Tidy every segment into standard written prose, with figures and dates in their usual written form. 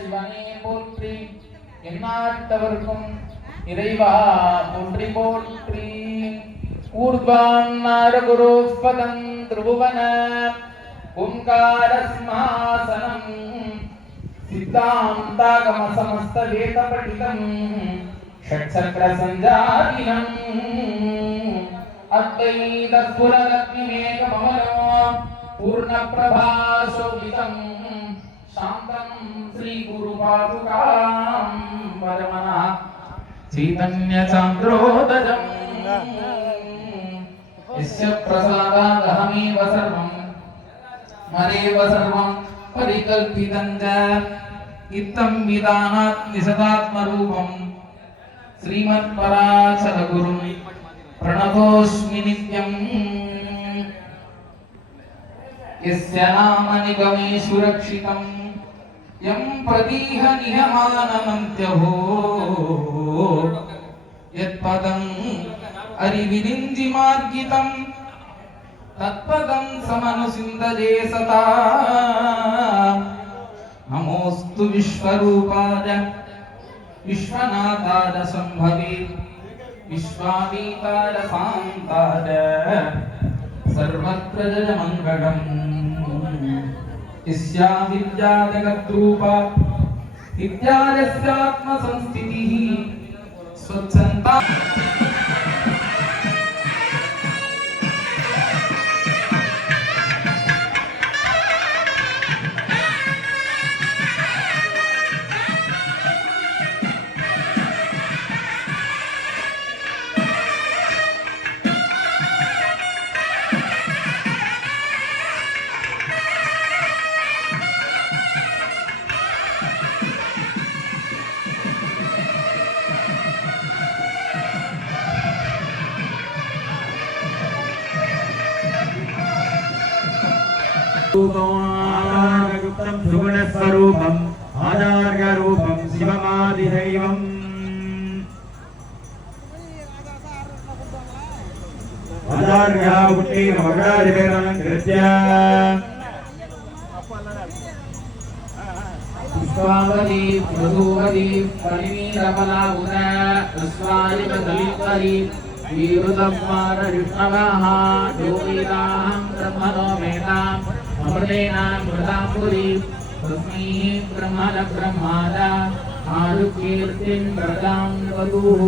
சிவனே போற்றி. எந்நாட்டவர்க்கும் இறைவா போற்றி போற்றி. ஊர்வான் நாரகுருபதம் திரிபுவன ஓங்கார சிம்மாசனம் சித்தாந்தாகம சமஸ்த வேத படிதம் ஷட்சக்ர சஞ்சாரினம் அத்வைத ஸ்புரரத்னி மேகமமனோ பூர்ண பிரபாசோபிதம் சாந்தம் ஸ்ரீ குரு பாதுகாம் பரமனா चैतन्य चान्द्रोदजम् यस्य प्रसादादहमेव सर्वं मरेव सर्वं परिकल्पितं च इत्थं विधानात् निसदात्मरूपं श्रीमत्पराशरगुरुं प्रणतोऽस्मि नित्यम् यस्य नाम निगमे सुरक्षितं यं प्रदीह निहमानमन्त्यहो यत्पदं अरिविरिञ्जि मार्गितं तत्पदं समनुसिन्दजे सदा नमोऽस्तु विश्वरूपाय विश्वनाथाय सम्भवे विश्वातीताय शान्ताय सर्वत्र जयमङ्गलम् यस्या विद्या जगद्रूपा विद्यायस्यात्मसंस्थितिः स्वच्छन्ता आचार्यगुप्तं सुगुणस्वरूपम् आचार्यरूपं शिवमादिदैवम् आचार्यः उत्तीर्णमकरादिभिरलङ्कृत्य पुष्पावली मधुवली परिमीरफलाउद पुष्पादिपदलिपरि वीरुदम्मारविष्णवः योगिनां ब्रह्मणो वेदाम् अमृतेनामृताम्बुरी तस्मै ब्रह्मण ब्रह्माद आरुकीर्तिं व्रतां वधूः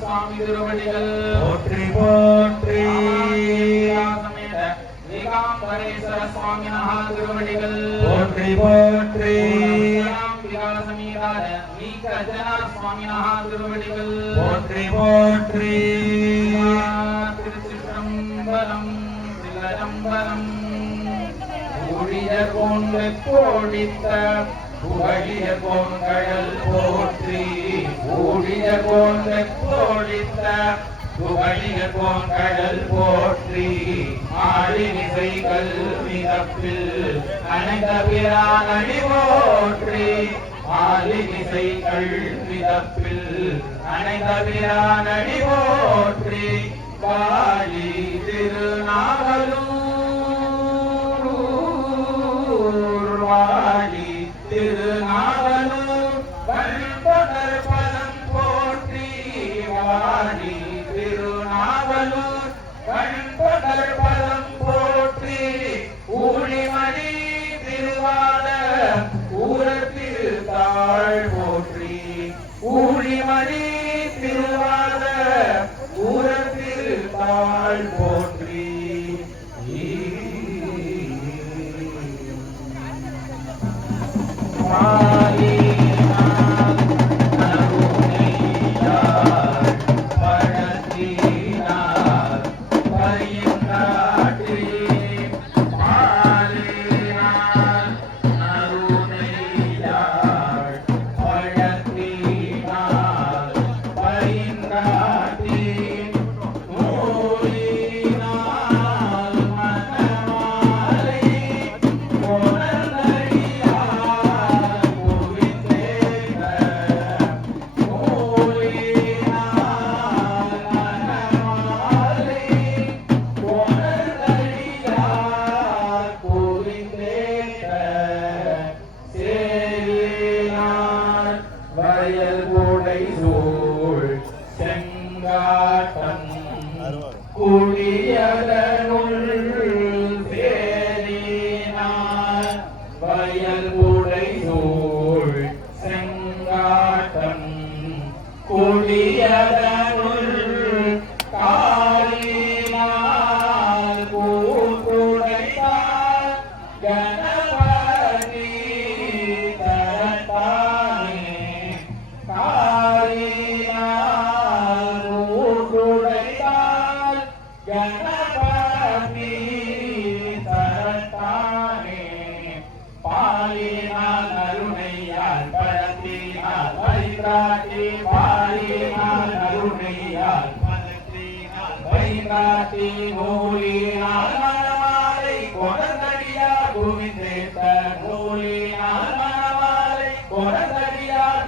சுவாமி திருவடிகள் போற்றி போற்றி. சமேத ஏகாம்பரேஸ்வர சுவாமி மகா திருவடிகள் போற்றி போற்றி. சமேதான நீக்கஜனா சுவாமி மகா திருவடிகள் போற்றி போற்றி. திருச்சிற்றம்பலம் தில்லரம்பலம் ஊழியர் கொண்டு கோடித்த புகழிய கோண்கழல் போற்றி. ஊழிய கொண்டு கோடித்த புகழிய கோண்கழல் போற்றி. ஆழிமிசைகள் மிதப்பில் அணைந்த பிரானடி போற்றி. ஆழிமிசைகள் மிதப்பில் அணைந்த பிரானடி போற்றி. காளி திருநாவலூர் வாழி திருநாவலூர் கண்பகர் பலம் போற்றி. வாழி திருநாவலூர் கண்பகர் பலம் போற்றி. ஊழிமணி திருவாத ஊரர் திருத்தாள் போற்றி. ஊழிமணி திருவாத ஊரர் திருத்தாள் போற்றி.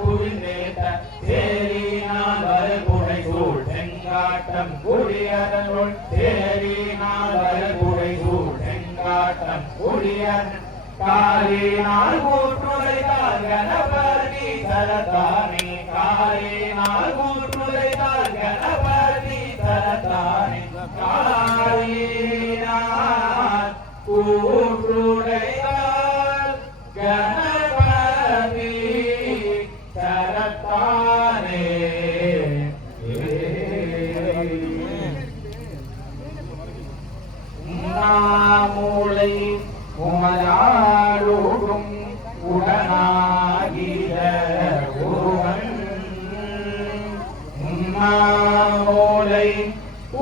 கோவிந்தேத்த தேரினால் வல்புடை சூழ் செங்காட்டம் குடியதனுள் தேரினால் வல்புடை சூழ் செங்காட்டம் குடியன் காலினால் கூற்றுரைத்தால் கணபதி தரத்தானே காலினால் கூற்றுரைத்தால் கணபதி தரத்தானே காலினால் கூற்றுரைத்தால் கணபதி தரத்தானே மூளை உமையாளோடும் உடனாகிய ஒருவன் மூளை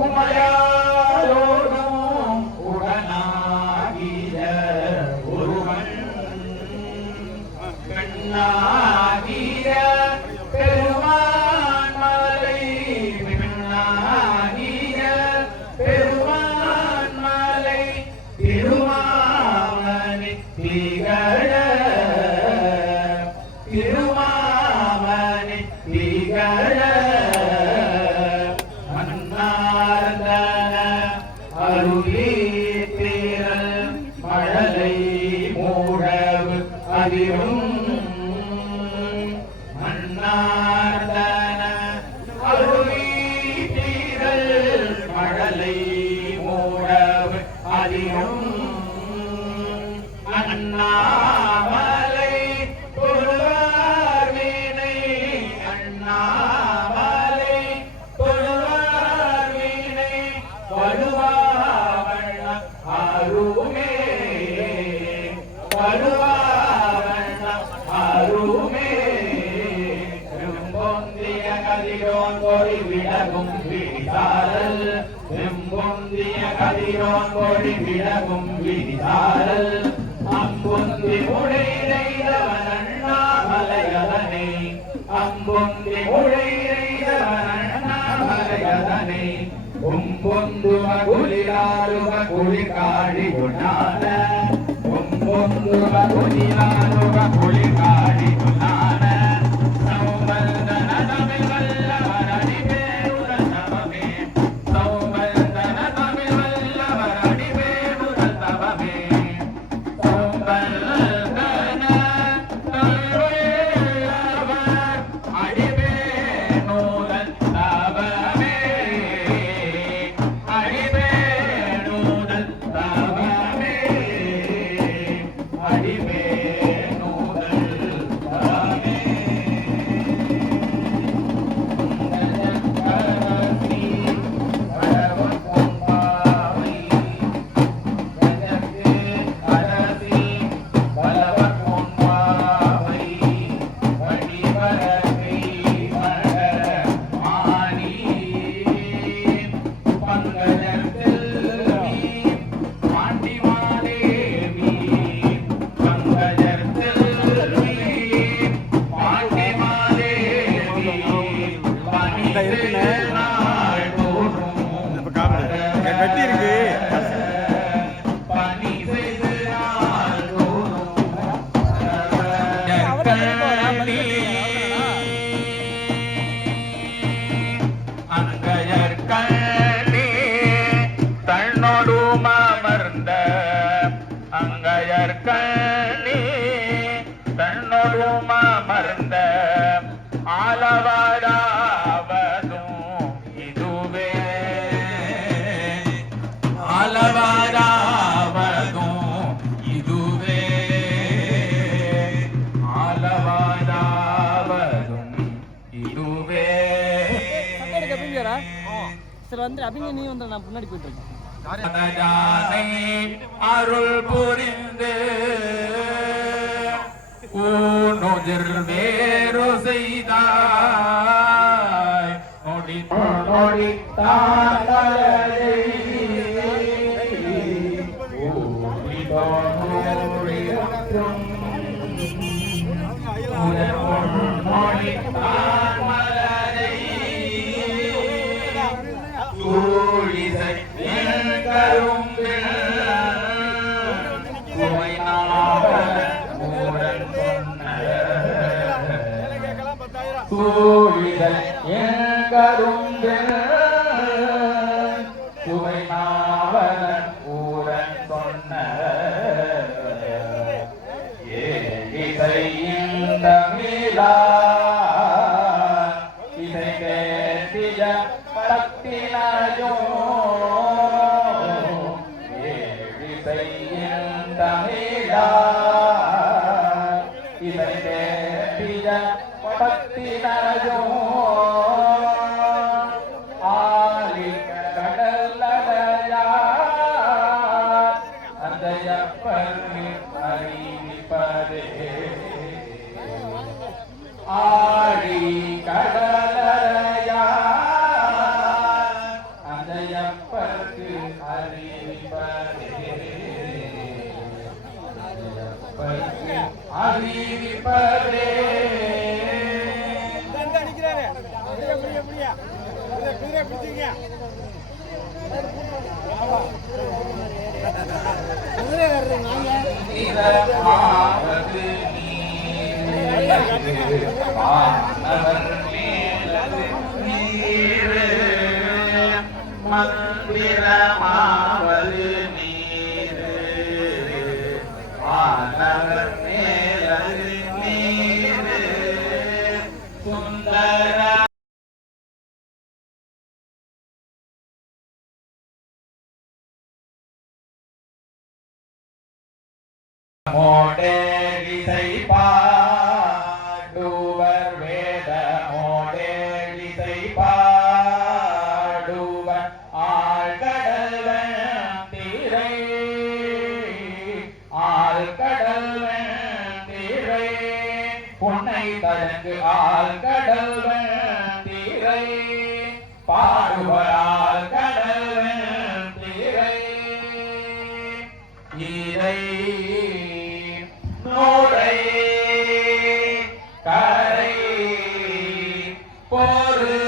உமையாளோடும் உடனாகிய ஒருவன் பெண்ணாகிய பெருமான் மலை பெண்ணாகிய பெருமான் மலை திருமாமணி திகழ திருமாமணி திகழ மன்னார்ந்தன அருளி திரள் மழலை மூடவு அதிரும் மன்னார்ந்தன அருளி திரள் மழலை மூடவு அதிரும் அண்ணாமலை தொழுவார் வீணை அண்ணாமலை தொழுவார் வீணை வலுவாவண்ண அருமே வலுவாவண்ண அருமே வெம்பொந்திய கதிரோன் கொடி விலகும் விழித்தாரல் வெம்பொந்திய கதிரோன் கொடி விலகும் விழித்தாரல் அம்பொந்தி முழை நெய்தவன் அண்ணாமலையதனை அம்பொந்தி முழை நெய்தவன் அண்ணாமலையதனை உம்பொந்துவ குளிராருவ குளிர்காழி குணான உம்பொந்துவ குளிராருவ குளிர்காழி குணான சௌமந்தன தமிழ் வல்லவர் அடிபேருடன் தவமே சௌமந்தன தமிழ் வல்லவர் அடிபேருடன் தவமே வெட்டி இருக்கு தன்னொடுமர்ந்த அங்கையற்கண்ணி தன்னொடுமர்ந்த ஆலவாராவதும் இதுவே ஆலவாராவதும் இதுவே ஆலவாராவதும் இதுவே சரி வந்து அப்படிங்க நீ வந்து நான் முன்னாடி போயிட்டு இருக்கேன் அருள் புரிந்து ஊனுதிர் வேறு செய்தாய் நொடி நொடி தாளை சூழிதழ் எங்கருந்தில் சுவை நாவலன் ஊரன் சொன்ன இசையின் தமிழா இசை கேட்டிய பக்தினாயோ இசையின் தமிழா இசை கேட்டிய பக்தினாயோ ஆலி கடலடையா அந்த எப்பற்கு அறிவிப்பதே ஆடி கடலடையா அந்த எப்பற்கு அறிவிப்பதே எப்பற்கு அறிவிப்பதே இதமாவது வானவர் மேலது நீரு மந்திரமாவது நீரு வானவர் மேலது நீரு சுந்தர மோடேலிசை பாடுவர் வேத மோடேலிசை பாடுவர் ஆழ்கடல் வெந்திரை ஆழ்கடல் வெந்திரை பொன்னை தழங்கு ஆழ்கடல் வெந்திரை பாடுவர் ஆழ்கடல் வெந்திரை இறை நூரை கரை பொருது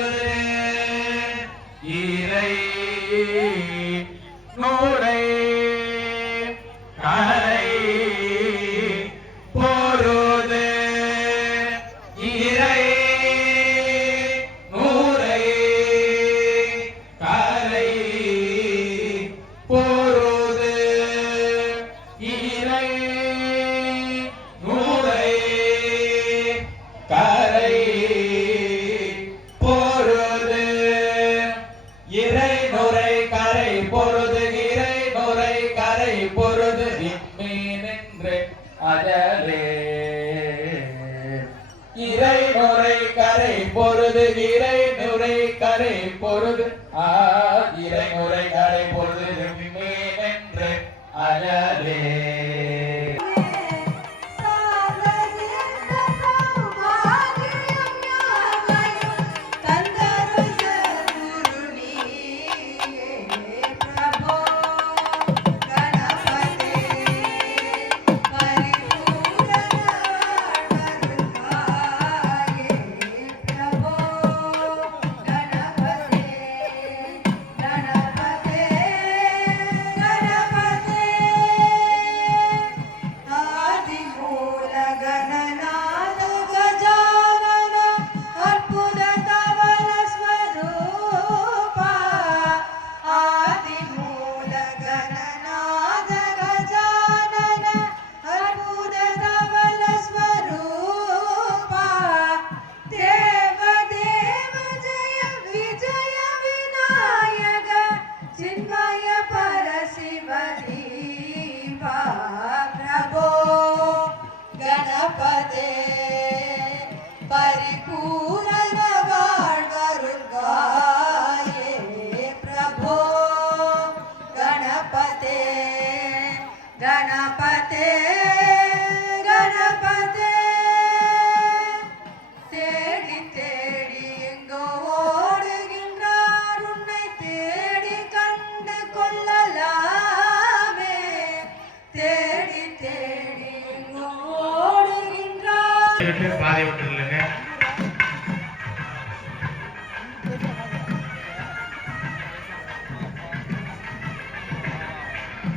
இறை நூரை கரை பொருது இறை நூரை கரை பொருது இறை நூரை கரை பொருது இறை நுரை கரை பொருது இறை நுரை கரை பொருது விண்மீனின்று அஜலே இறை நுரை கரை பொருது இறை நுரை கரை பொருது இறை நுரை கரை பொருது விண்மீனின்று அஜலே गणपते गणपते தேடி தேடி எங்கோ ஓடுகின்றார் உன்னை தேடி கண்டு கொள்ளலாமே தேடி தேடி எங்கோ ஓடுகின்றார் பாதை விட்டுருங்க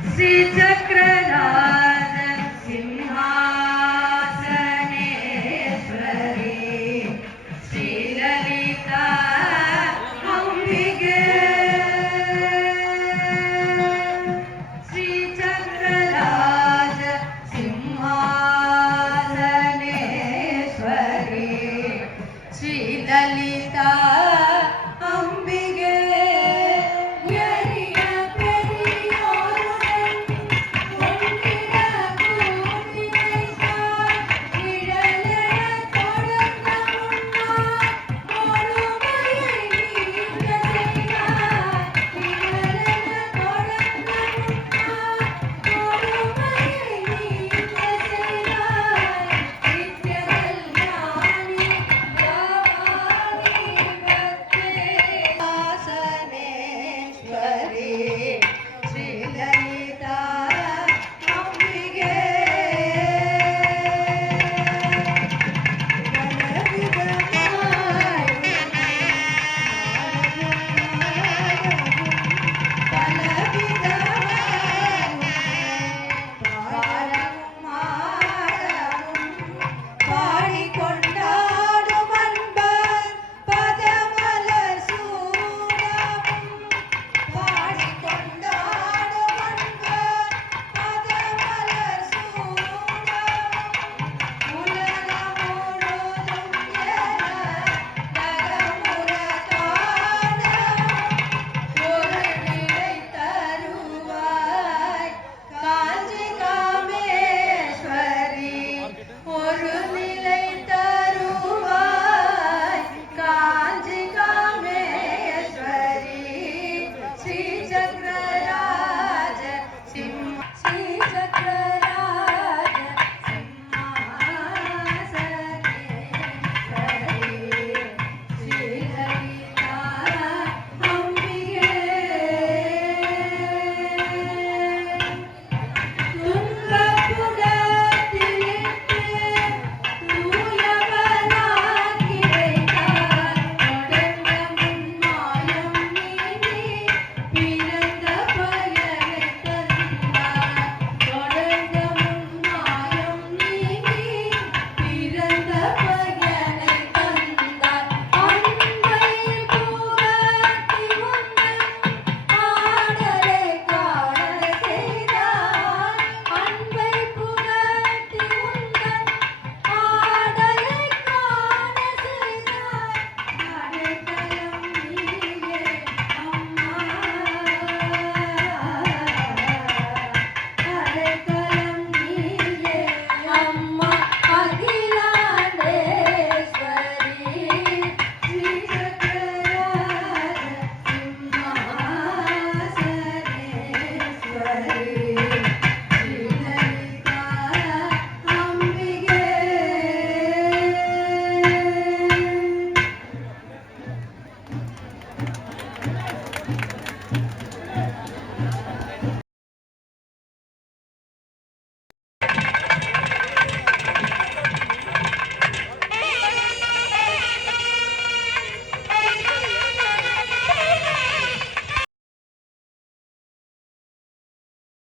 श्री चक्रनाथ सिंहासनेश्वरी श्री லலி